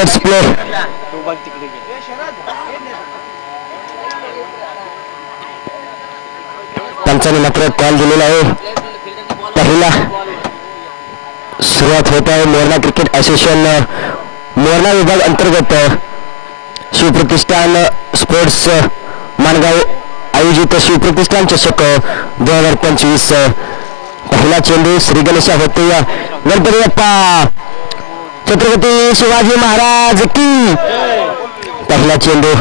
Let's play. पंचांनी मात्र call दिलेला आहे. पहिला सुरुवात होत आहे. मोरणा क्रिकेट असोसिएशन मोरणा विभाग अंतर्गत शिवप्रतिष्ठान स्पोर्ट्स माणगाव आयोजित शिवप्रतिष्ठान चषक 2025. पहिला चेंडू श्री गणेशा होते. गणपती बाप्पा छत्रपती शिवाजी महाराज की. पहिला चेंडू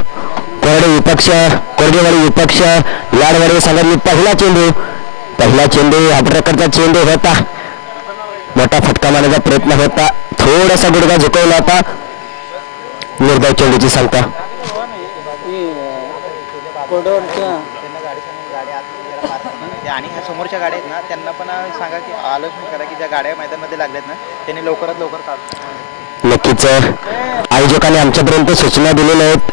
कोरडेवाडी विपक्ष लाडवाडी संघाने पहिला चेंडू हा प्रकारचा चेंडू होता. मोठा फटका मारण्याचा प्रयत्न होता. थोडासा गुडघा झुकवला होता. निर्धाव चेंडूची सांगता. आणि ह्या समोरच्या गाड्या आहेत ना त्यांना पण सांगा की आलोचना करा की ज्या गाड्या मैदानामध्ये लागल्यात ना त्यांनी लवकरात लवकर काढू. नक्कीच आयोजकांनी आमच्यापर्यंत सूचना दिलेल्या आहेत.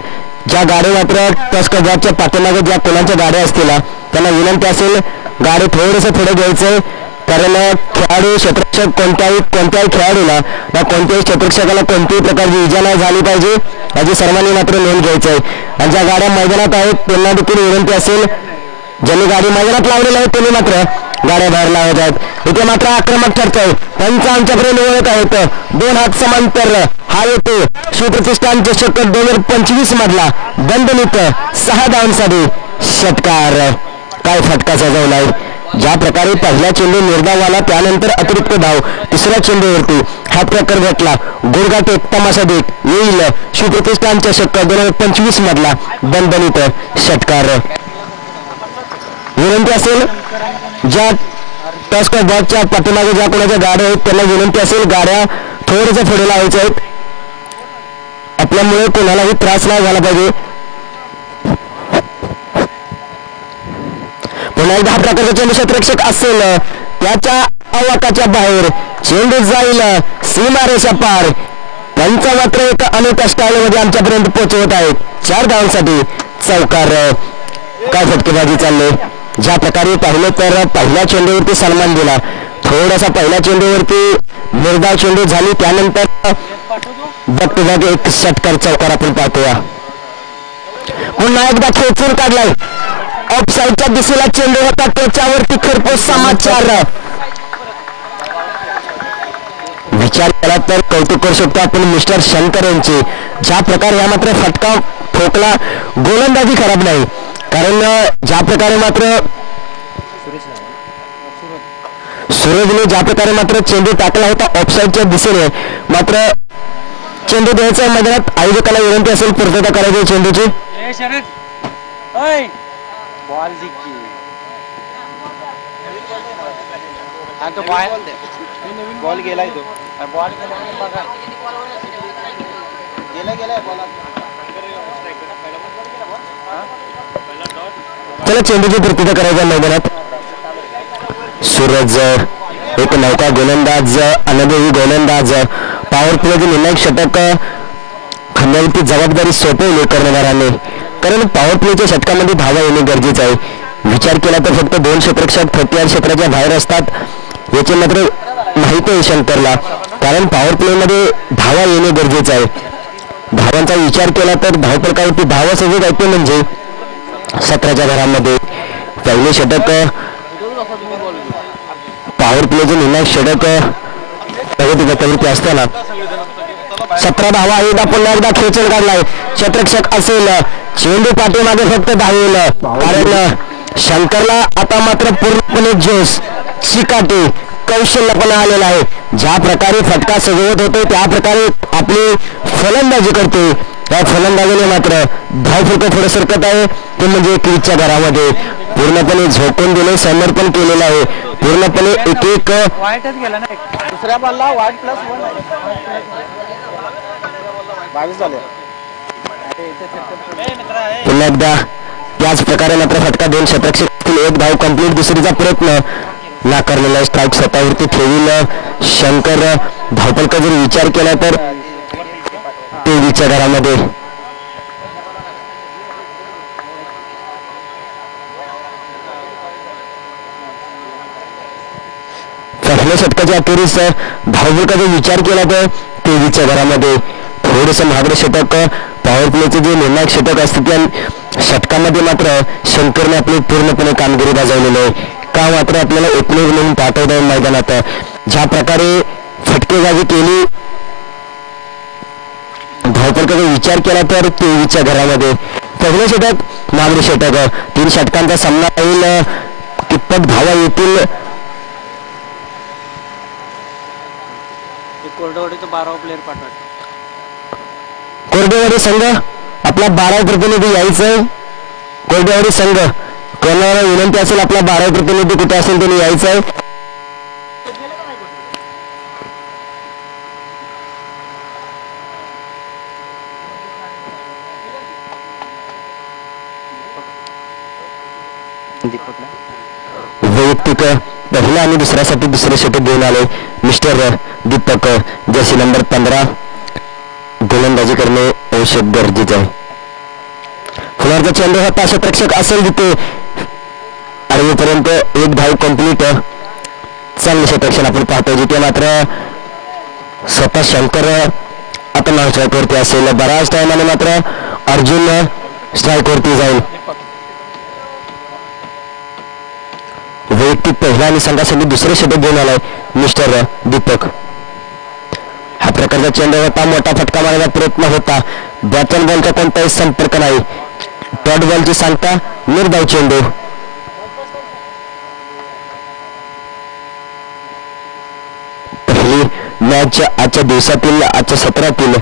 ज्या गाड्या मात्र टस्करच्या पाठीमागे ज्या कोणाच्या गाड्या असतील त्यांना विनंती असेल गाडी थोडंसं पुढे घ्यायचंय. कारण खेळाडू क्षेत्ररक्षक कोणत्याही खेळाडूला या कोणत्याही क्षेत्ररक्षकाला कोणत्याही प्रकारची इजा नाही झाली पाहिजे याची सर्वांनी मात्र नोंद घ्यायची आहे. आणि ज्या गाड्या मैदानात आहेत त्यांना देखील विनंती असेल ज्यांनी गाडी मैदानात लावलेल्या आहेत त्यांनी मात्र गाड्या बाहेर लावत आहेत. इथे मात्र आक्रमक ठरतोय. पंच आमच्यापर्यंत ओळख आहेत. 2 हात समांतर हा येतो शिवप्रतिष्ठान चषक 2025 मधला दणदणीत 6 धावांसाठी षटकार. काय फटका सजवलाय. ज्या प्रकारे पहिला चेंडू निर्धाव आला त्यानंतर अतिरिक्त धाव. तिसऱ्या चेंडूवरती हा प्रकार घटला. गुडघा टेक तमाशा देत येईल शिवप्रतिष्ठान चषक 2025 मधला दणदणीत षटकार. विनंती असेल ज्या टस्कर बॉलच्या पाठीमागे ज्या कोणाच्या गाड्या आहेत त्यांना विनंती असेल गाड्या थोड्याशा पुढे लावायच्या आहेत. आपल्यामुळे कोणालाही त्रास नाही झाला पाहिजे. पुन्हा एकदा हा प्रकारचा चेंडू क्षेत्ररक्षक असेल त्याच्या आवाकाच्या बाहेर चेंडू जाईल सीमारेषा पार. पंच मात्र एक अनोख्या स्टाईलमध्ये आमच्यापर्यंत पोहोचवत आहेत. 4 धावांसाठी चौकार. काय फटकेबाजी चालले. ज्या प्रकारे पाहिलं तर पहिल्या चेंडूवरती सन्मान दिला. थोडासा पहिल्या चेंडूवरती निर्धाव चेंडू झाली त्यानंतर बॅक टू बॅक एक षटकार चौकार आपण पाहतोया. पुन्हा एकदा खेचून काढलाय. ऑफसाईडच्या दिशेला चेंडू होता त्याच्यावरती खरपूस समाचार. विचार केला तर कौतुक करू शकतो आपण मिस्टर शंकर यांचे. ज्या प्रकारे हा मात्र फटका ठोकला. गोलंदाजी खराब नाही कारण ज्या प्रकारे मात्र सूरजने ज्या प्रकारे मात्र चेंडू टाकला होता ऑफसाईडच्या दिशेने मात्र चेंडू द्यायचा मैदानात आयोजकाला विनंती असेल पूर्तता करायची चेंडूची. बॉल गेलाय तो बॉल गेलाय चला चेंडूची पूर्तता करायच्या मैदानात. सूरज एक नौका गोलंदाज अनुभवी गोलंदाज पॉवर प्लेचे निर्णायक षटक खांद्यावरती जबाबदारी सोपवली कर्णधाराने. कारण पॉवर प्लेच्या षटकामध्ये धावा येणे गरजेचं आहे. विचार केला तर फक्त 2 क्षेत्ररक्षक 30 क्षेत्राच्या बाहेर असतात याचे मात्र माहिती आहे शंकरला. कारण पॉवर प्लेमध्ये धावा येणे गरजेचं आहे. धावांचा विचार केला तर धावफलकावरती धावा सजत येते म्हणजे 17च्या घरामध्ये पहिले षटक पॉवर प्लेचे निर्णायक षटक प्रगती गटावरती असताना 17 धावा आहेत. पुन्हा एकदा खेचून काढलाय. क्षेत्ररक्षक असेल चेंडू पाठीमागे फक्त धावेल कारण शंकरला आता मात्र पूर्णपणे जोश चिकाटी कौशल्यपणा आलेला आहे. ज्या प्रकारे फटका सजवत होते त्या प्रकारे आपली फलंदाजी करते. त्या फलंदाजीने मात्र धावफलक पुढे सरकत आहे ते म्हणजे 21च्या घरामध्ये पूर्णपणे झोकून दिले. समर्पण केलेलं आहे पूर्णपणे. एक वाईटच गेला ना. दुसऱ्या बॉलला वाईट +1 22 झाले. पुन्हा एकदा त्याच प्रकारे मात्र फटका 2 क्षेत्ररक्षक 1 धाव कंप्लीट. दुसरीचा प्रयत्न नाकारलेला. स्ट्राईक स्वतःवरती ठेवून शंकर धावफलका जर विचार केला तर 23च्या घरामध्ये पहिल्या षटकाच्या अखेरीस धावफलकाचा विचार केला तर 23च्या घरामध्ये थोडंसं महागडे षटक पॉवर प्लेचे जे निर्णायक षटक असते त्या षटकामध्ये मात्र शंकरने आपली पूर्णपणे कामगिरी बजावलेली आहे. का मात्र आपल्याला ओपनर म्हणून पाठवता येईल मैदानात. ज्या प्रकारे फटकेबाजी केली, धावपळकाचा विचार केला तर 23च्या घरामध्ये पहिलं षटक महागडे षटक 3 षटकांचा सामना होईल. कितपत धावा येतील. कोरडेवाडी संघ आपला 12 प्रतिनिधी यायचंय. कोरडेवाडी संघ कोणाला विनंती असेल आपला 12 प्रतिनिधी कुठे असेल त्यांनी यायचंय. वैयक्तिक पहिला आणि दुसऱ्यासाठी दुसरे षटक घेऊन आले मिस्टर दीपक. Jersey number 15. गोलंदाजी करणे औषध गरजेचं आहे. फुलारचा चेंडू होता. क्षेत्ररक्षक असेल तिथे आर्मीपर्यंत एक धाव कंप्लीट. चांगले क्षेत्ररक्षण आपण पाहतो जिथे मात्र स्वतः शंकर आता नॉन स्ट्राईक वरती असेल. बऱ्याच टायमाने मात्र अर्जुन स्ट्राईक वरती जाईल. वैयक्तिक पहिला आणि संघासाठी दुसरे षटक घेऊन आलाय मिस्टर दीपक. हा प्रकारचा चेंडू होता. मोठा फटका मारण्याचा प्रयत्न होता. बॅट अँड बॉलचा कोणताही संपर्क नाही. डॉट बॉलची सांगता निर्धाव चेंडू. पहिली मॅच आजच्या दिवसातील आजच्या सत्रातील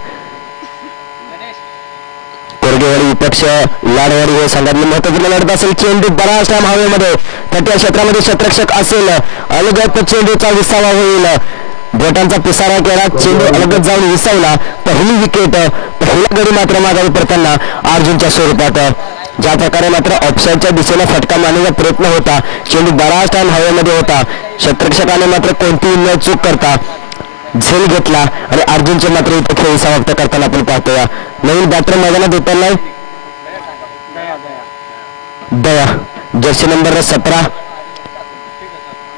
कोरडेवाडी विपक्ष लाडवाडी हे संघातली महत्वपूर्ण लढत असेल. चेंडू बराच टाइम हवेमध्ये तर त्या क्षेत्रामध्ये क्षेत्ररक्षक असेल. अलगद चेंडूचा विसावा होईल. बोटांचा पिसारा केला. चेंडू अलगद जाऊन विसावला. पहिली विकेट. पहिला गडी मात्र मागावी पडताना अर्जुनच्या स्वरूपात. ज्या प्रकारे मात्र ऑफसाईडच्या दिशेला फटका मारण्याचा प्रयत्न होता. चेंडू बराच टाइम हवेमध्ये होता. क्षेत्ररक्षकाने मात्र कोणतीही न चूक करता झेल घेतला आणि अर्जुनचे मात्र इथे खेळ समाप्त करताना आपण पाहतोया. नवीन बॅटर मैदानात येताना दया. जर्सी नंबर 17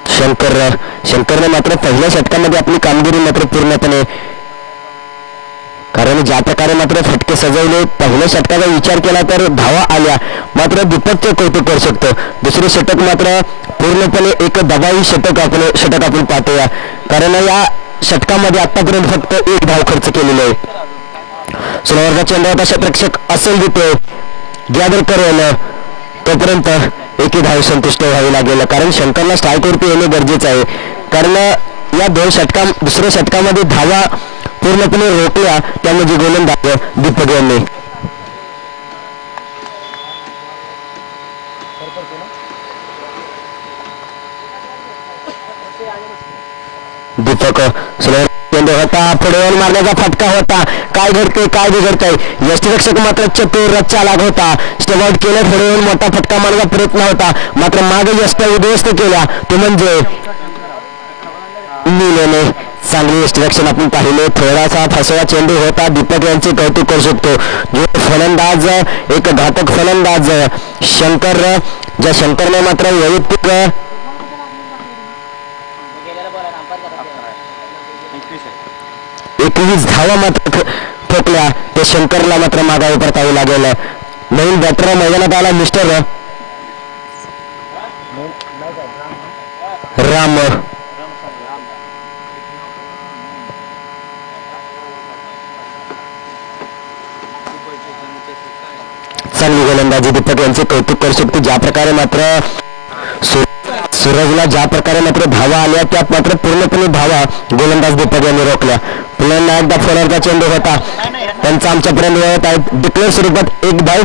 शंकरने मात्र पहिल्या षटकामध्ये आपली कामगिरी मात्र पूर्णपणे, कारण ज्या प्रकारे मात्र फटके सजवले पहिल्या षटकाचा विचार केला तर धावा आल्या. मात्र दीपकचे कौतुक करू शकतो. दुसरे षटक मात्र पूर्णपणे एक दबावी षटक आपण पाहतोया. कारण या षटकामध्ये आतापर्यंत फक्त एक धाव खर्च केलेली आहे. सोलावरचा चेंडू होता. क्षेत्ररक्षक असेल तिथे गॅदर करेल तोपर्यंत एकही धाव संतुष्ट व्हावी लागेल. कारण शंकरला स्ट्राईकवरती येणे गरजेचं आहे. कारण या दुसऱ्या षटकामध्ये धावा पूर्णपणे रोखल्या त्यामध्ये गोलंदाज दीपक यांनी. दीपक चेंडू होता. पुढे मारण्याचा फटका होता. काय घडते काय बिघडतंय. यष्टिरक्षक मात्र चतुर चालाक होता. स्टेप आउट केलं. पुढे मोठा फटका मारण्याचा प्रयत्न होता. मात्र मागे यष्ट उद्ध्वस्त केल्या ते म्हणजे नीलेने. चांगली यष्टिरक्षण आपण पाहिले. थोडासा फसवा चेंडू होता. दीपक यांचे कौतुक करू शकतो. जो फलंदाज एक घातक फलंदाज शंकर, ज्या शंकरने मात्र वैयक्तिक 21 धावा मात्र ठोकल्या. ते शंकरला मात्र मागावे परतावे लागेल. नवीन बॅटर मैदानात आला मिस्टर राम. चांगली गोलंदाजी दीपक यांचे कौतुक करू शकतो. ज्या प्रकारे मात्र सूरजला ज्या प्रकारे मात्र धावा आल्या त्यात मात्र पूर्णपणे धावा गोलंदाज दीपक यांनी रोखल्या. पुन्हा एकदा फॉलोअरचा चेंडू होता. त्यांचा आमच्यापर्यंत येत आहेत डिक्लेअर स्वरूपात एक धाव.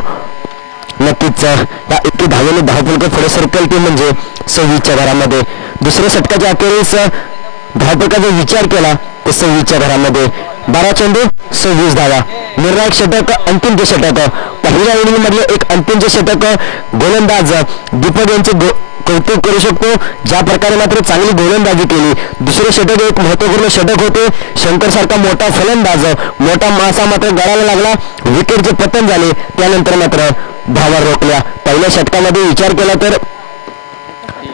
नक्कीच या एकी धावेने धावफलक पुढे सरकल ती म्हणजे 26च्या घरामध्ये. दुसऱ्या षटकाच्या अखेरीस धावफलकाचा विचार केला तर 26च्या घरामध्ये 12 चेंडू 26 धावा. निर्णायक षटक अंतिमचे षटक. पहिल्या इनिंग मधले एक अंतिमचे षटक गोलंदाज दीपक यांचे कौतुक करू शकतो. ज्या प्रकारे मात्र चांगली गोलंदाजी केली. दुसरे षटक एक महत्वपूर्ण षटक होते. शंकर सारखा मोठा फलंदाज मोठा मासा मात्र गळायला लागला. विकेटचे पतन झाले. त्यानंतर मात्र धावा रोखल्या. पहिल्या षटकामध्ये विचार केला तर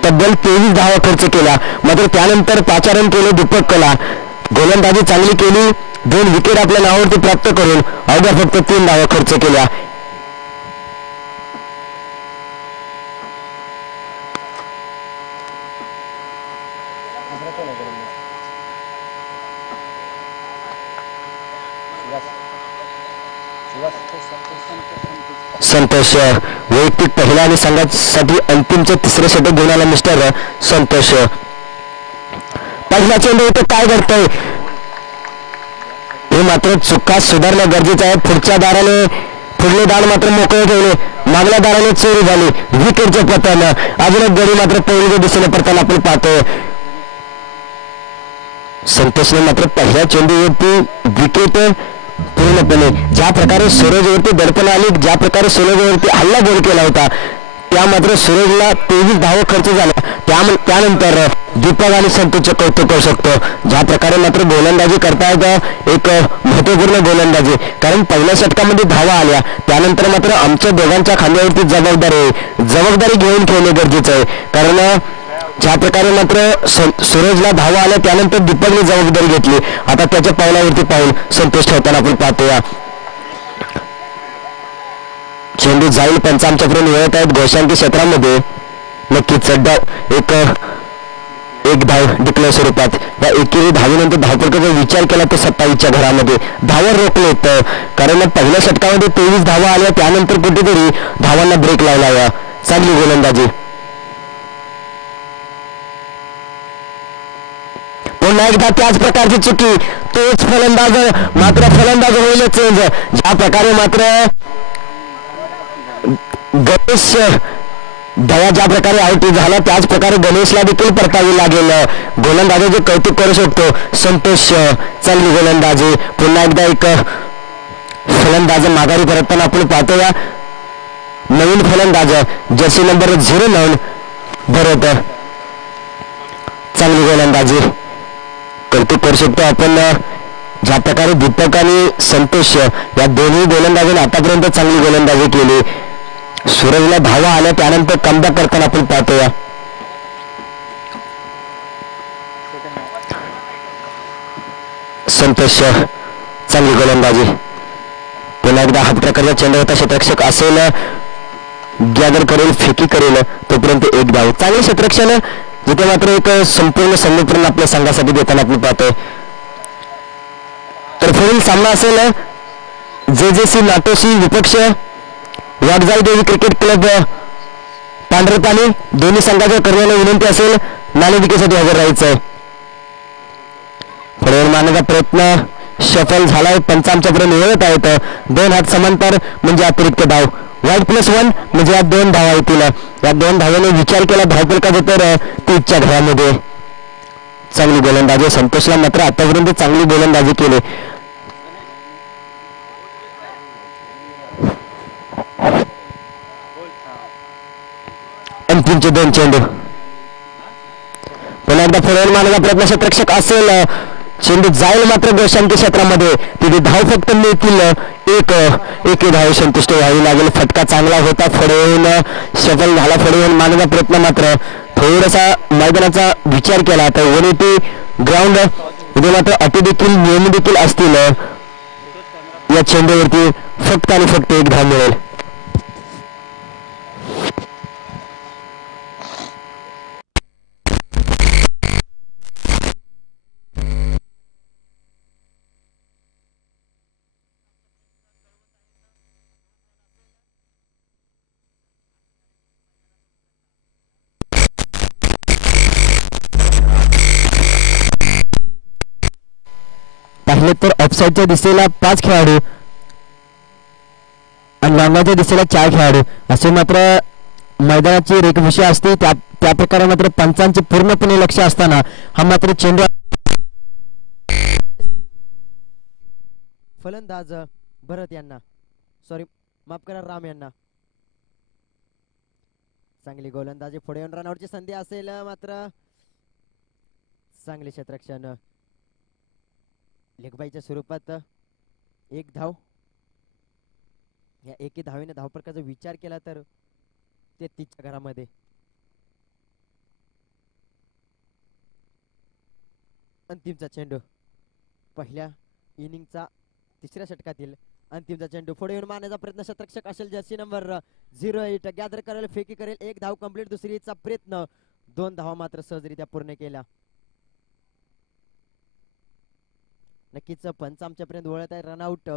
तब्बल 23 धावा खर्च केला. मात्र त्यानंतर 5 रन केले दीपक कला. गोलंदाजी चांगली केली, 2 विकेट आपल्या नावावरती प्राप्त करून अवघ्या फक्त 3 धावा खर्च केल्या. संतोष वैयक्तिक पहिला आणि संघासाठी अंतिमचे 3रे षटक घेऊन आला मिस्टर संतोष. पहिला चेंडू इथे काय घडतंय हे मात्र चुका सुधारणं गरजेचं आहे. पुढले दार मात्र मोकळे ठेवले, मागल्या दाराने चोरी झाली, विकेटच्या पतन. अजून एक गडी मात्र पहिल्या दिशेने पडताना आपण पाहतोय. संतोषने मात्र पहिल्या चेंडूवरती विकेट पूर्णपणे ज्या प्रकारे सूरजवरती दडपण आली, ज्या प्रकारे सूरजवरती हल्ला गोल केला होता, त्या मात्र सूरजला 23 धावा खर्च झाल्या. त्यानंतर दीपक आणि संतोषचे कौतुक करू शकतो. ज्या प्रकारे मात्र गोलंदाजी करतायत, एक महत्वपूर्ण गोलंदाजी, कारण पहिल्या षटकामध्ये धावा आल्या, त्यानंतर मात्र आमच्या दोघांच्या खांद्यावरती जबाबदारी घेऊन खेळणे गरजेचं आहे. कारण ज्या प्रकारे मात्र सूरजला धावा आल्या त्यानंतर दीपकने जबाबदारी घेतली. आता त्याच्या पावलावरती पाऊल संतोष ठेवताना आपण पाहतोया. चेंडू जाईल, पंच आमच्यापर्यंत मिळत आहेत घोषांकी क्षेत्रामध्ये. नक्कीच एक धाव डिक्लेअर स्वरूपात. या एकेरी धावेनंतर धावफलकाचा विचार केला तर 27च्या घरामध्ये धावा रोखलेत, कारण पहिल्या षटकामध्ये 23 धावा आल्या, त्यानंतर कुठेतरी धावांना ब्रेक लावला. चांगली गोलंदाजी. पुन्हा एकदा त्याच प्रकारची चुकी, तोच फलंदाज होईल चेंज. ज्या प्रकारे मात्र गणेश दया ज्या प्रकारे आउट झाला, त्याच प्रकारे गणेशला देखील परतावी लागेल. गोलंदाजाचे कौतुक करू शकतो संतोष. चांगली गोलंदाजी. पुन्हा एकदा एक फलंदाज माघारी परतताना आपण पाहतोया. नवीन फलंदाज जर्सी नंबर 09 भरत. चांगली गोलंदाजी कौतुक करू शकतो आपण. ज्या प्रकारे दीपक आणि संतोष या दोन्ही गोलंदाजांनी आतापर्यंत चांगली गोलंदाजी केली. सूरजला धावा आल्या त्यानंतर कमबॅक करताना आपण पाहतोया. संतोष चांगली गोलंदाजी. पुन्हा एकदा हात प्रकारचा चेंडू होता, क्षेत्ररक्षक असेल, गॅदर करेल, फेकी करेल, तोपर्यंत एक धाव. चांगले क्षेत्ररक्षण जिथे मात्र एक संपूर्ण समीकरण आपल्या संघासाठी देताना आपण पाहतोय. तर पुढील सामना असेल JJC नाटोशी विपक्ष वाघजाई देवी क्रिकेट क्लब पांढरपाणी. दोन्ही संघाच्या कर्त्यांना विनंती असेल नाणेफेकीसाठी हजर राहायचं आहे. पुढे मारण्याचा प्रयत्न सफल झालाय, पंच आमच्यापर्यंत मिळत आहेत. 2 हात समांतर म्हणजे अतिरिक्त धाव, वाईट +1 म्हणजे या 2 धावा येतील. या 2 धावाने विचार केला धावफलकाचा तर 30च्या घरामध्ये. चांगली गोलंदाजी. संतोषला मात्र आतापर्यंत चांगली गोलंदाजी केली. अंतिमचे 2 चेंडू. पुन्हा एकदा पुढे मारण्याचा प्रयत्न क्षेत्ररक्षक असेल, चेंडू जाईल मात्र गोशांकी क्षेत्रामध्ये. तिथे धाव फक्त मिळतील एक धाव संतुष्ट व्हावी लागेल. फटका चांगला होता, फडवून सफल झाला. फडवून मारण्याचा प्रयत्न मात्र थोडासा मैदानाचा विचार केला तर 180 ग्राउंड इथे मात्र अटी देखील नियम देखील असतील. या चेंडूवरती फक्त आणि फक्त एक धाव मिळेल. पाहिले तर ऑफसाईडच्या दिशेला 5 खेळाडू आणि लांबाच्या दिशेला 4 खेळाडू असे मात्र मैदानाची रेखविषय असते. त्या प्रकारे मात्र पंचांचे पूर्णपणे लक्ष असताना हा मात्र चेंडू फलंदाज भरत यांना, सॉरी माफ करा, राम यांना. चांगली गोलंदाजी. पुढे येऊन रनआउटची संधी असेल मात्र चांगले क्षेत्ररक्षण. लेगबाईच्या स्वरूपात एक धाव. या एकी धावेने धावफलकाचा विचार केला तर 33च्या घरामध्ये. अंतिमचा चेंडू पहिल्या इनिंगचा तिसऱ्या षटकातील अंतिमचा चेंडू पुढे येऊन मारण्याचा प्रयत्न शतरक्षक असेल जर्सी नंबर 08 गॅदर करेल फेकी करेल एक धाव कंप्लीट दुसरीचा प्रयत्न 2 धावा मात्र सहजरित्या पूर्ण केल्या नक्कीच पंच आमच्यापर्यंत वळत आहे रनआउट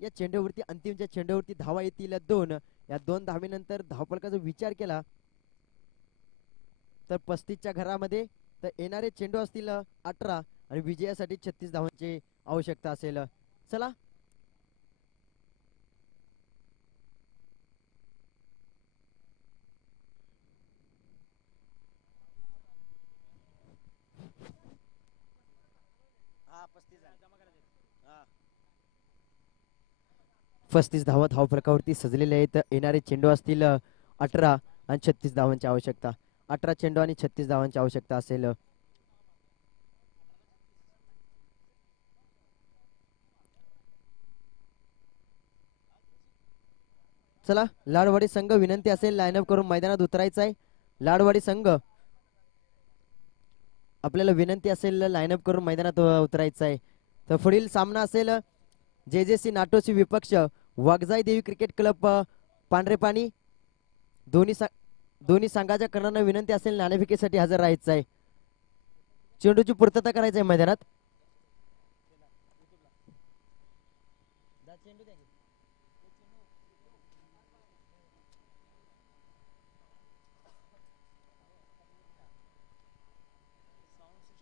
या चेंडूवरती अंतिमच्या चेंडूवरती धावा येतील 2 या 2 धावेनंतर धावफलकाचा विचार केला तर 35च्या घरामध्ये तर येणारे चेंडू असतील 18 आणि विजयासाठी 36 धावांची आवश्यकता असेल चला पस्तीस धावा धावफलकावरती सजलेले आहेत येणारे चेंडू असतील 18 आणि 36 धावांची आवश्यकता 18 चेंडू आणि 36 धावांची आवश्यकता असेल चला लाडवाडी संघ विनंती असेल लाईनअप करून मैदानात उतरायचं आहे लाडवाडी संघ आपल्याला विनंती असेल लाईनअप करून मैदानात उतरायचं आहे तर पुढील सामना असेल जेजेसी नाटोसी विपक्ष वागजाई देवी क्रिकेट क्लब पांढरेपाणी दोन्ही संघाच्या कर्णांना विनंती असेल नाणेफेकीसाठी हजर राहायचं आहे चेंडूची पूर्तता करायची आहे मैदानात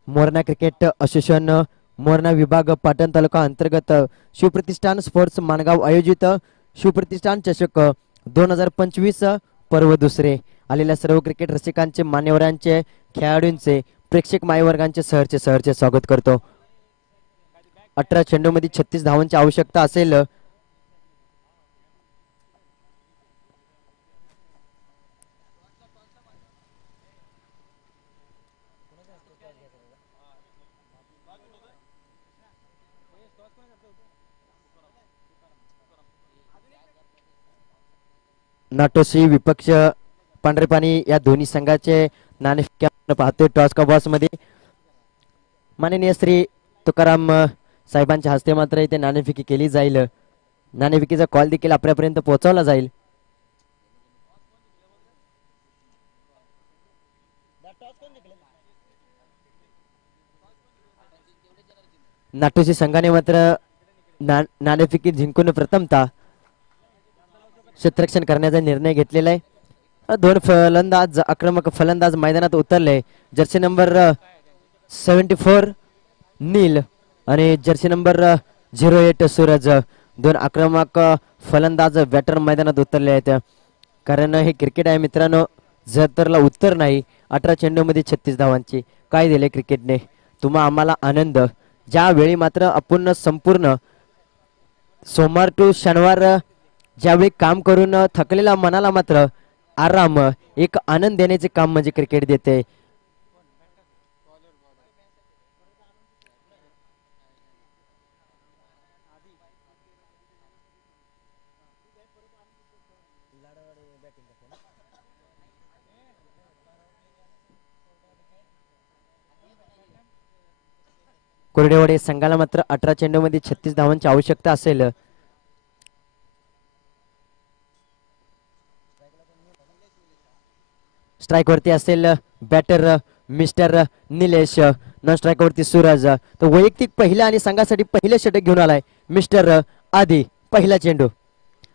मोरणा क्रिकेट असोसिएशन मोरणा विभाग पाटण तालुका अंतर्गत शिवप्रतिष्ठान स्पोर्ट्स माणगाव आयोजित शिवप्रतिष्ठान चषक 2025 पर्व दुसरे आलेल्या सर्व क्रिकेट रसिकांचे मान्यवरांचे खेळाडूंचे प्रेक्षक मायवर्गांचे सहर्षे स्वागत करतो 18 चेंडूमध्ये 36 धावांची आवश्यकता असेल नाटोसी विपक्ष पांढरेपाणी या दोन्ही संघाचे नाणेफेक पाहतोय टॉस का बॉस मध्ये माननीय श्री तुकाराम साहेबांच्या हस्ते मात्र इथे नाणेफेकी केली जाईल नाणेफेकीचा कॉल देखील आपल्यापर्यंत पोहोचवला जाईल नाटोसी संघाने मात्र नाणेफेकी जिंकून प्रथमतः क्षेत्ररक्षण करण्याचा निर्णय घेतलेला आहे 2 फलंदाज आक्रमक फलंदाज मैदानात उतरले जर्सी नंबर 74 नील आणि जर्सी नंबर 08 सूरज 2 आक्रमक फलंदाज बॅटर मैदानात उतरले आहेत कारण हे क्रिकेट आहे मित्रांनो जरला उत्तर नाही 18 चेंडूमध्ये 36 धावांची काय दिले क्रिकेटने तुम्हा आम्हाला आनंद ज्यावेळी मात्र आपण संपूर्ण सोमवार टू शनिवार ज्यावेळी काम करून थकलेला मनाला मात्र आराम एक आनंद देण्याचे काम म्हणजे क्रिकेट देते कोरडेवाडी संघाला मात्र 18 चेंडूमध्ये 36 धावांची आवश्यकता असेल स्ट्राइक वरती असेल batter mister Nilesh non strike वरती सूरज तर वैयक्तिक पहिला आणि संघासाठी पहिले षटक घेऊन आलाय मिस्टर आदी पहिला चेंडू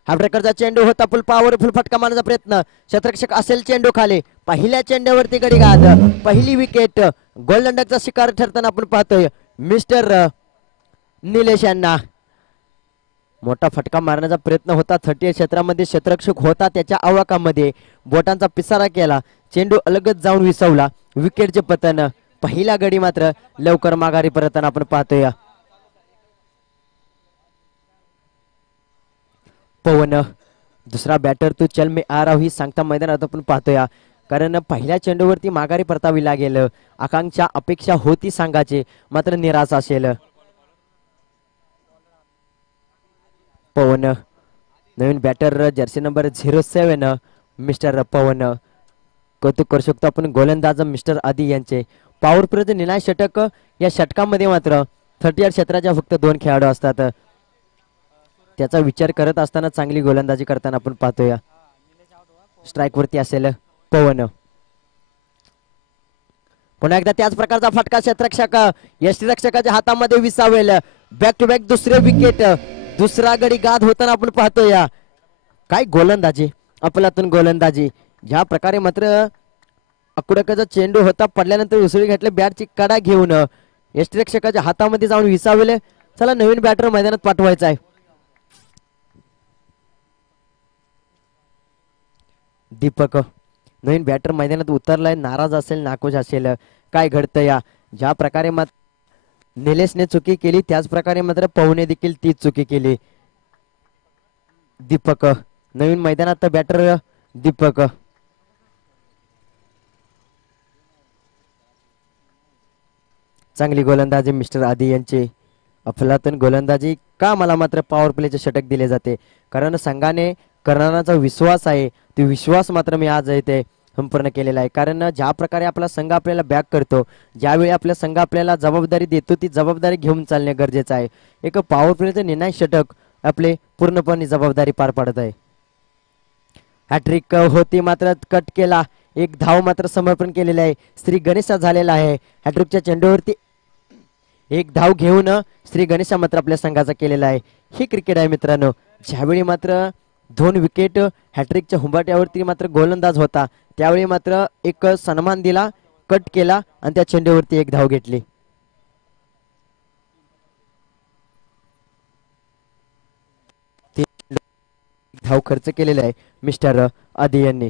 हा प्रकारचा चेंडू होता फुल पॉवरफुल फटका मारण्याचा प्रयत्न क्षेत्ररक्षक असेल चेंडू खाली पहिल्या चेंड्यावरती गडीघात पहिली विकेट गोल्डन डकचा शिकार ठरताना आपण पाहतोय मिस्टर निलेश यांना मोठा फटका मारण्याचा प्रयत्न होता 30 क्षेत्रामध्ये क्षेत्ररक्षक होता त्याच्या आवाकामध्ये बोटांचा पिसारा केला चेंडू अलगद जाऊन विसवला विकेटचे पतन पहिला गडी मात्र लवकर माघारी परतताना आपण पाहतोय पवन दुसरा बॅटर तू चल मी आ रहा ही सांगता मैदानात आपण पाहतोय कारण पहिल्या चेंडूवरती माघारी परतावी लागेल आकांक्षा अपेक्षा होती संघाची मात्र निराश असेल पवन नवीन बॅटर जर्सी नंबर 07 मिस्टर पवन कौतुक करू शकतो आपण गोलंदाज मिस्टर आदी यांचे पॉवरफुल निर्णायक षटक या षटकामध्ये मात्र 30 क्षेत्राच्या फक्त 2 खेळाडू असतात. त्याचा विचार करत असताना चांगली गोलंदाजी करताना आपण पाहतोय. स्ट्राईक वरती असेल पवन. पुन्हा एकदा त्याच प्रकारचा फटका क्षेत्ररक्षक यष्टीरक्षकाच्या हातामध्ये विसावेल. बॅक टू बॅक दुसरे विकेट. दुसरा गडी गाद होताना आपण पाहतोय. काय गोलंदाजी, अफलातून गोलंदाजी. ज्या प्रकारे मात्र अकुडकाचा चेंडू होता, पडल्यानंतर उसळी घातले बॅटची कडा घेऊन यष्टीरक्षकाच्या हातामध्ये जाऊन विसावले. चला नवीन बॅटर मैदानात पाठवायचा आहे. दीपक नवीन बॅटर मैदानात उतरलाय. नाराज असेल, नाखुश असेल, काय घडतं या. ज्या प्रकारे निलेशने चुकी केली त्याच प्रकारे मात्र पवने देखील तीच चुकी केली. दीपक नवीन मैदानात बॅटर दीपक. चांगली गोलंदाजी मिस्टर आदी यांची. अफलातून गोलंदाजी. का मला मात्र पॉवर प्लेचे षटक दिले जाते, कारण संघाने करणाराचा विश्वास आहे. तो विश्वास मात्र मी आज इथे संपूर्ण केलेला आहे. कारण ज्या प्रकारे आपला संघ आपल्याला बॅक करतो, ज्यावेळी आपला संघ आपल्याला जबाबदारी देतो, ती जबाबदारी घेऊन चालणे गरजेचं आहे. एक पॉवर प्लेचं निर्णायक षटक आपले पूर्णपणे जबाबदारी पार पाडत आहे. हॅट्रिक होती मात्र कट केला. एक धाव मात्र समर्पण केलेले आहे. श्री गणेशा झालेला आहे. हॅट्रिकच्या चेंडूवरती एक धाव घेऊन श्री गणेशा मात्र आपल्या संघाचा केलेला आहे. ही क्रिकेट आहे मित्रांनो. ज्यावेळी मात्र 2 विकेट हॅट्रिकच्या हुंबाट्यावरती मात्र गोलंदाज होता, त्यावेळी मात्र एक सन्मान दिला, कट केला आणि त्या चेंडूवरती एक धाव घेतली. धाव खर्च केलेला आहे मिस्टर आदी यांनी.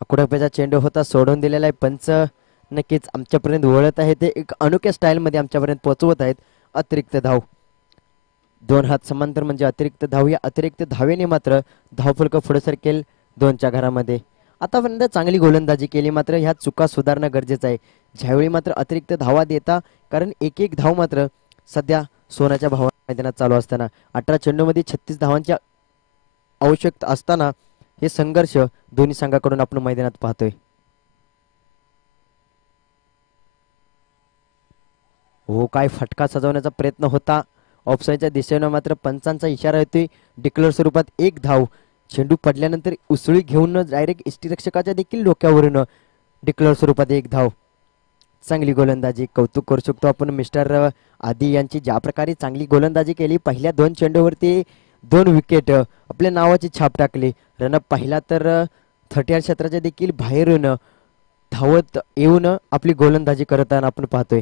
अकुडप्याचा चेंडू होता, सोडून दिलेला आहे. पंच नक्कीच आमच्यापर्यंत वळत आहे, ते एक अनोख्या स्टाईल मध्ये आमच्यापर्यंत पोहोचवत आहेत. अतिरिक्त धाव, 2 हात समांतर म्हणजे अतिरिक्त धाव. या अतिरिक्त धावेने मात्र धावफलक पुढे सरकेल 2च्या घरामध्ये. आतापर्यंत चांगली गोलंदाजी केली, मात्र ह्या चुका सुधारणं गरजेचं आहे. ज्यावेळी मात्र अतिरिक्त धावा देता, कारण एक एक धाव मात्र सध्या सोन्याच्या भावा मैदानात चालू असताना 18 चेंडूमध्ये 36 धावांची आवश्यकता असताना हे संघर्ष दोन्ही संघाकडून आपण मैदानात पाहतोय. हो, काय फटका सजवण्याचा प्रयत्न होता ऑफसाईडच्या दिशेनं, मात्र पंचांचा इशारा येतोय डिक्लेअर स्वरूपात एक धाव. चेंडू पडल्यानंतर उसळी घेऊन डायरेक्ट यष्टीरक्षकाच्या देखील डोक्यावरून डिक्लेअर स्वरूपात एक धाव. चांगली गोलंदाजी, कौतुक करू शकतो आपण मिस्टर आदी यांची. ज्या प्रकारे चांगली गोलंदाजी केली, पहिल्या 2 चेंडूवरती 2 विकेट, आपल्या नावाची छाप टाकली. रनअप पाहिला तर 30 क्षेत्राच्या देखील बाहेरून धावत येऊन आपली गोलंदाजी करताना आपण पाहतोय.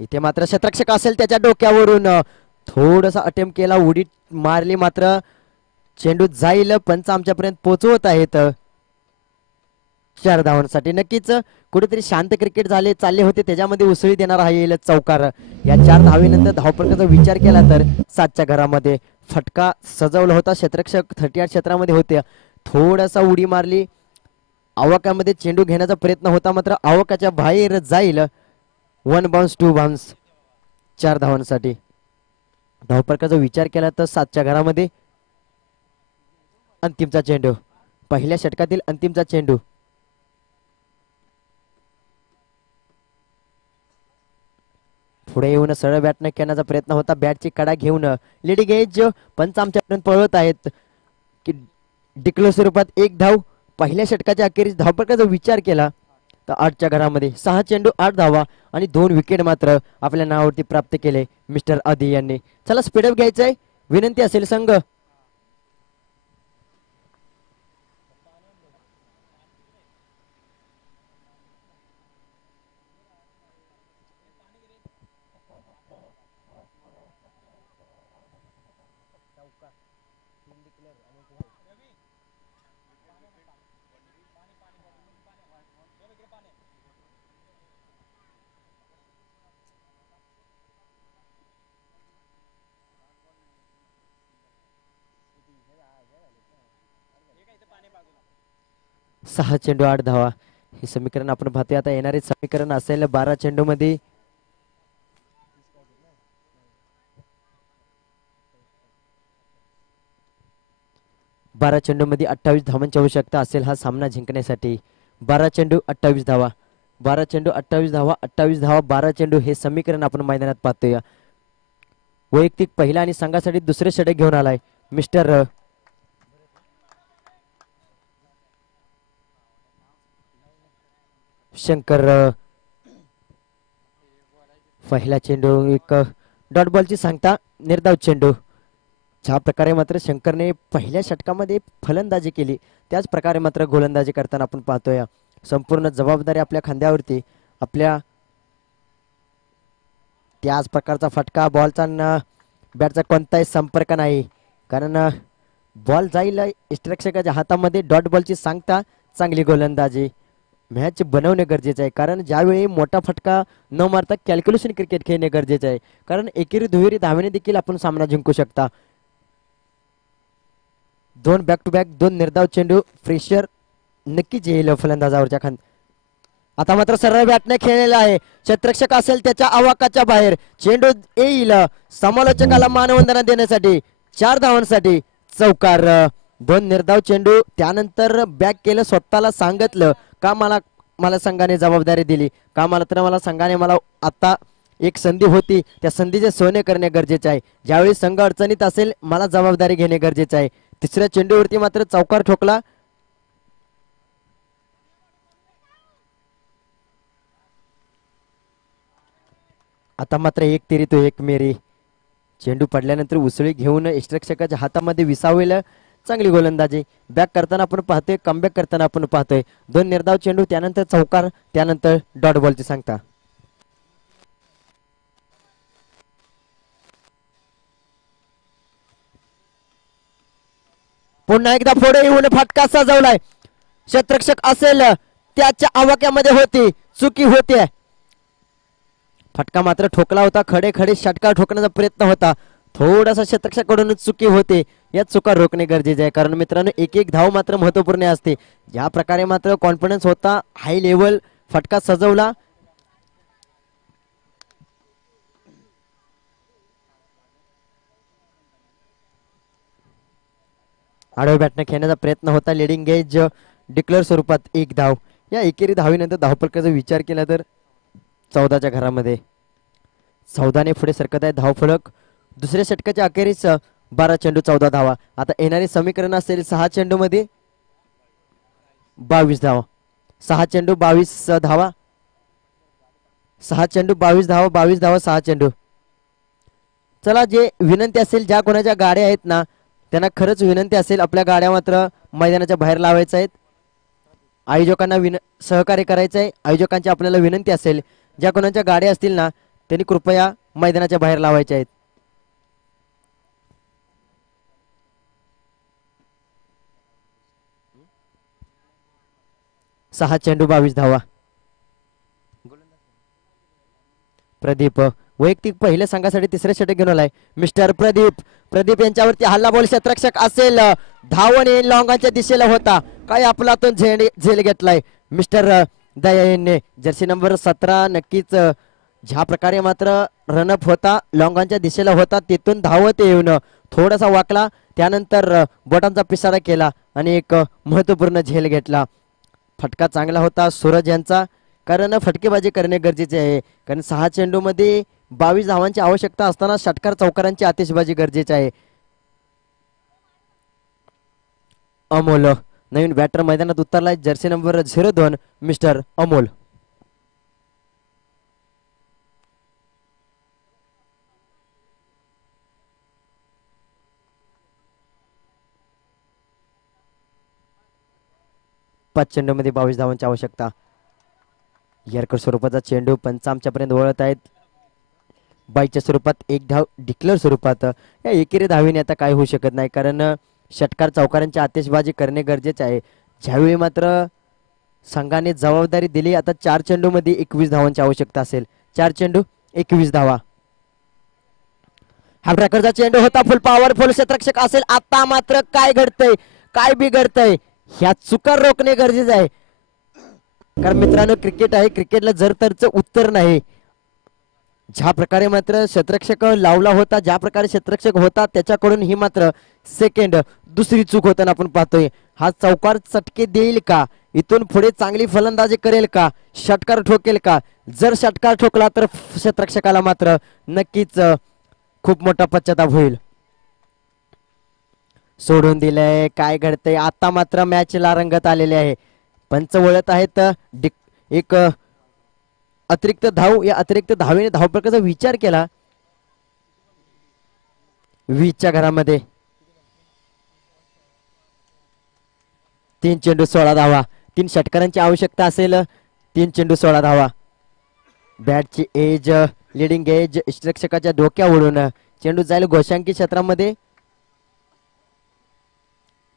इथे मात्र क्षेत्ररक्षक असेल, त्याच्या डोक्यावरून थोडासा अटेम्प्ट केला, उडी मारली, मात्र चेंडू जाईल. पंच आमच्यापर्यंत पोहोचवत आहेत 4 धावांसाठी. नक्कीच कुठेतरी शांत क्रिकेट चालले होते, त्याच्यामध्ये उसळी देणार हा येईल चौकार. या 4 धावेनंतर धावफलकाचा विचार केला तर 7च्या घरामध्ये फटका सजवला होता. क्षेत्ररक्षक 30 क्षेत्रामध्ये होते, थोडासा उडी मारली, आवाकामध्ये चेंडू घेण्याचा प्रयत्न होता, मात्र आवाकाच्या बाहेर जाईल. 1 बाउन्स 2 बाउन्स 4 धावांसाठी. धावफलकाचा विचार केला तर 7च्या घरामध्ये अंतिमचा चेंडू, पहिल्या षटकातील अंतिमचा चेंडू. पुढे येऊन सरळ बॅटने खेळण्याचा प्रयत्न होता, बॅटची कडा घेऊन लेडी गेज. पंच आमच्यापर्यंत पळवत आहेत की डिक्लेअर स्वरूपात एक धाव. पहिल्या षटकाच्या अखेरीस धावफलकाचा विचार केला तर 8च्या घरामध्ये 6 चेंडू 8 धावा आणि 2 विकेट मात्र आपल्या नावावरती प्राप्त केले मिस्टर आदी यांनी. चला स्पीडअप घ्यायचंय, विनंती असेल संघ. सहा चेंडू 8 धावा. हे समीकरण आपण पाहतोय. आता येणारे समीकरण असेल 12 चेंडू मध्ये 12 चेंडू मध्ये 28 धावांची आवश्यकता असेल हा सामना जिंकण्यासाठी. 12 चेंडू 28 धावा, 12 चेंडू 28 धावा, 28 धावा 12 चेंडू हे समीकरण आपण मैदानात पाहतोय. वैयक्तिक पहिला आणि संघासाठी दुसरे षटक घेऊन आलाय मिस्टर शंकर. पहिला चेंडू एक डॉट बॉलची सांगता, निर्धाव चेंडू. ज्या प्रकारे मात्र शंकरने पहिल्या षटकामध्ये फलंदाजी केली त्याच प्रकारे मात्र गोलंदाजी करताना आपण पाहतोय. संपूर्ण जबाबदारी आपल्या खांद्यावरती. आपल्या त्याच प्रकारचा फटका, बॉलचा बॅटचा कोणताही संपर्क नाही, कारण बॉल जाईल यष्टिरक्षकाच्या हातामध्ये. डॉट बॉलची सांगता, चांगली गोलंदाजी. मॅच बनवणे गरजेचे आहे, कारण ज्यावेळी मोठा फटका न मारता कॅल्क्युलेशन क्रिकेट खेळणे गरजेचे आहे, कारण एकेरी दुहेरी धावेने देखील आपण सामना जिंकू शकता. 2 बॅक टू बॅक 2 निर्धाव चेंडू. फ्रेशर नक्कीच येईल फलंदाजावरच्या खांद. आता मात्र सरळ बॅटने खेळलेला आहे. क्षेत्ररक्षक असेल त्याच्या आवाकाच्या बाहेर. चेंडू येईल समालोचकाला मानवंदना देण्यासाठी. 4 धावांसाठी चौकार. 2 निर्धाव चेंडू. त्यानंतर बॅक केलं, स्वतःला सांगितलं का मला संघाने जबाबदारी दिली, का मला संघाने आता एक संधी होती, त्या संधीचे सोने करणे गरजेचे आहे. ज्यावेळी संघ अडचणीत असेल मला जबाबदारी घेणे गरजेचे आहे. तिसऱ्या चेंडूवरती मात्र चौकार ठोकला. आता मात्र एक तिरी तो एक मेरी. चेंडू पडल्यानंतर उसळी घेऊन यष्टिरक्षकाच्या हातामध्ये विसावेल. चांगली गोलंदाजी. बॅक करताना आपण पाहतोय, कमबॅक करताना आपण पाहतोय. 2 निर्धाव चेंडू, त्यानंतर चौकार, त्यानंतर डॉट बॉलची सांगता. पुन्हा एकदा पुढे येऊन फटका सजवलाय. क्षेत्ररक्षक असेल त्याच्या आवाक्यामध्ये होती, चुकी होते. फटका मात्र ठोकला होता. खडे खडे षटकार ठोकण्याचा प्रयत्न होता. थोडासा क्षेत्ररक्षकाकडून चुकी होते. या चुका रोखणे गरजेचे आहे, कारण मित्रांनो एक एक धाव मात्र महत्वपूर्ण असते. ज्या प्रकारे मात्र कॉन्फिडन्स होता, हाय लेवल फटका सजवला. आडव्या बॅटने खेळण्याचा प्रयत्न होता. लिडिंग गेज डिक्लेअर स्वरूपात 1 धाव. या एकेरी धावीनंतर धावफलकाचा विचार केला तर 14च्या घरामध्ये 14ने पुढे सरकत आहे धावफलक. दुसऱ्या षटकाच्या अखेरीस 12 चेंडू 14 धावा. आता येणारे समीकरण असेल 6 चेंडू मध्ये 22 धावा. 6 चेंडू 22 धावा. 6 चेंडू 22 धावा. 22 धावा 6 चेंडू. चला, जे विनंती असेल, ज्या कोणाच्या गाड्या आहेत ना त्यांना खरंच विनंती असेल, आपल्या गाड्या मात्र मैदानाच्या बाहेर लावायच्या आहेत. आयोजकांना सहकार्य करायचं आहे. आयोजकांची आपल्याला विनंती असेल, ज्या कोणाच्या गाड्या असतील ना त्यांनी कृपया मैदानाच्या बाहेर लावायच्या आहेत. सहा चेंडू 22 धावा. प्रदीप वैयक्तिक पहिल्या संघासाठी तिसरे षटक घेऊन आलाय मिस्टर प्रदीप. प्रदीप यांच्यावरती हल्ला बॉल. क्षेत्ररक्षक असेल, धावन येईल लॉंगाच्या दिशेला होता. काय आपलातून झेल घेतलाय मिस्टर दयाने. जर्सी नंबर 17 नक्कीच ज्या प्रकारे मात्र रनअप होता, लॉंगांच्या दिशेला होता, तिथून धावत येऊन थोडासा वाकला, त्यानंतर बोटांचा पिसारा केला आणि एक महत्वपूर्ण झेल घेतला. फटका चांगला होता सूरज यांचा, कारण फटकेबाजी करणे गरजेचे आहे, कारण 6 चेंडू मध्ये 22 धावांची आवश्यकता असताना षटकार चौकारांची आतिषबाजी गरजेची आहे. अमोल नवीन बॅटर मैदानात उतरलाय. Jersey number 02 mister Amol. पाच चेंडू मध्ये 22 धावांची आवश्यकता. यर्कर स्वरूपाचा चेंडू पंच आमच्यापर्यंत वळत आहेत. बाईच्या स्वरूपात 1 धाव डिक्लेअर स्वरूपात. या एकेरी धावीने आता काय होऊ शकत नाही, कारण षटकार चौकारांची आतिषबाजी करणे गरजेचे आहे. ज्यावेळी मात्र संघाने जबाबदारी दिली, आता 4 चेंडू मध्ये 21 धावांची आवश्यकता असेल. 4 चेंडू 21 धावा. हा ट्रॅकरचा चेंडू होता, फुल पॉवरफुल. क्षेत्ररक्षक असेल, आता मात्र काय घडतंय, काय बिघडतंय, ह्या चुका रोखणे गरजेचे आहे. कारण मित्रांनो क्रिकेट आहे, क्रिकेटला जर तरचं उत्तर नाही. ज्या प्रकारे मात्र क्षेत्ररक्षक लावला होता, ज्या प्रकारे क्षेत्ररक्षक होता त्याच्याकडून ही मात्र सेकंड दुसरी चूक होताना आपण पाहतोय. हा चौकार चटके देईल का, इथून पुढे चांगली फलंदाजी करेल का, षटकार ठोकेल का? जर षटकार ठोकला तर क्षेत्ररक्षकाला मात्र नक्कीच खूप मोठा पश्चाताप होईल. सोडून दिलंय, काय घडतंय आता मात्र मॅचला रंगत आलेले आहे. पंच वळत आहेत. एक अतिरिक्त धाव, या अतिरिक्त धावेने धावफलकाचा विचार केला. 20च्या घरामध्ये 3 चेंडू 16 धावा. 3 षटकारांची आवश्यकता असेल. 3 चेंडू 16 धावा. बॅटची एज, लिडिंग एज क्षेत्ररक्षकाच्या डोक्यावरून चेंडू जाईल गोशांकी क्षेत्रामध्ये.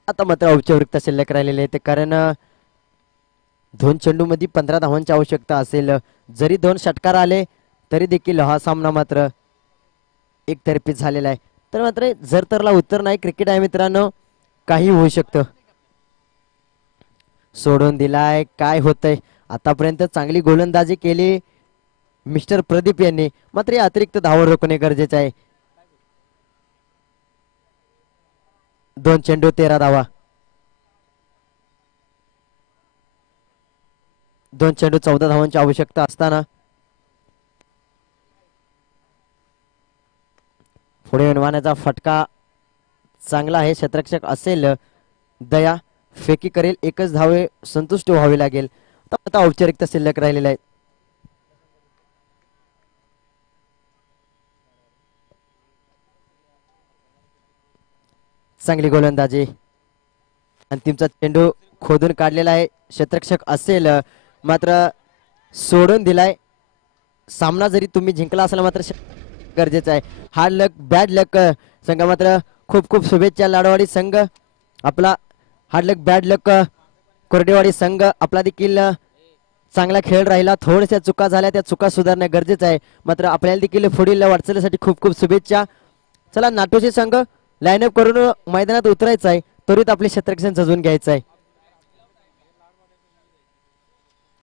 आता मात्र औपचारिकता शिल्लक राहिलेली आहे, कारण 2 चेंडू मध्ये 15 धावांची आवश्यकता असेल. जरी 2 षटकार आले तरी देखील हा सामना मात्र एकतर्फी झालेला आहे. तर मात्र जर तरला उत्तर नाही, क्रिकेट आहे मित्रांनो, काही होऊ शकतं. सोडून दिलाय, काय होतंय? आतापर्यंत चांगली गोलंदाजी केली मिस्टर प्रदीप यांनी, मात्र या अतिरिक्त धावा रोखणे गरजेचे आहे. 2 चेंडू 13 धावा. 2 चेंडू 14 धावांची आवश्यकता असताना पुढे विणवाण्याचा फटका चांगला आहे. क्षेत्ररक्षक असेल दया, फेकी करेल, एकच धावे संतुष्ट व्हावे लागेल. आता औपचारिकता शिल्लक राहिलेला आहे. चांगली गोलंदाजी, अंतिमचा चेंडू खोदून काढलेला आहे. क्षेत्ररक्षक असेल मात्र सोडून दिलाय. सामना जरी तुम्ही जिंकला असेल मात्र गरजेचं आहे. हार्ड लक बॅड लक संघ मात्र खूप खूप शुभेच्छा. लाडवाडी संघ आपला हार्ड लक बॅड लक. कोरडेवाडी संघ आपला देखील चांगला खेळ राहिला, थोड्याशा चुका झाल्या, त्या चुका सुधारणे गरजेचं आहे. मात्र आपल्याला देखील पुढील वाटचालीसाठी खूप खूप शुभेच्छा. चला नाटोशी संघ लाईनअप करून मैदानात उतरायचं आहे, त्वरित आपले क्षेत्ररक्षण सजवून घ्यायचं आहे.